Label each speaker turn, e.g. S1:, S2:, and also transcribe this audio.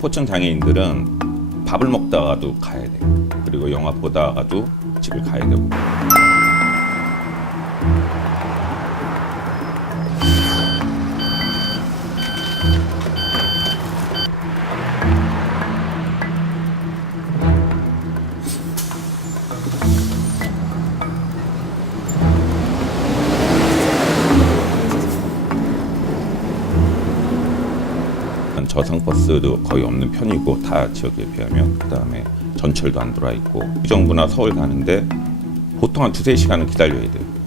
S1: 포층 장애인들은 밥을 먹다가도 가야 돼. 그리고 영화 보다가도 집을 가야 되고. 저상 버스도 거의 없는 편이고 타 지역에 비하면 그다음에 전철도 안 돌아 있고 의정부나 서울 가는데 보통 한 두세 시간은 기다려야 돼요.